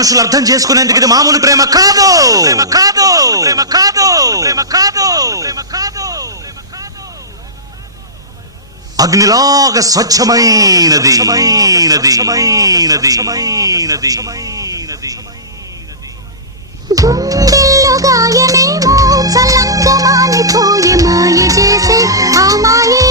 మనసులు అర్థం చేసుకునేందుకు ఇది మామూలు ప్రేమ కాదు. ప్రేమ కాదు, ప్రేమ కాదు, ప్రేమ కాదు, ప్రేమ కాదు. అగ్నిలాగా స్వచ్ఛమైనది. గుండెల్లో గాయమేమో చల్లంగా మానిపోయి మాయ చేసే ఆ మాయే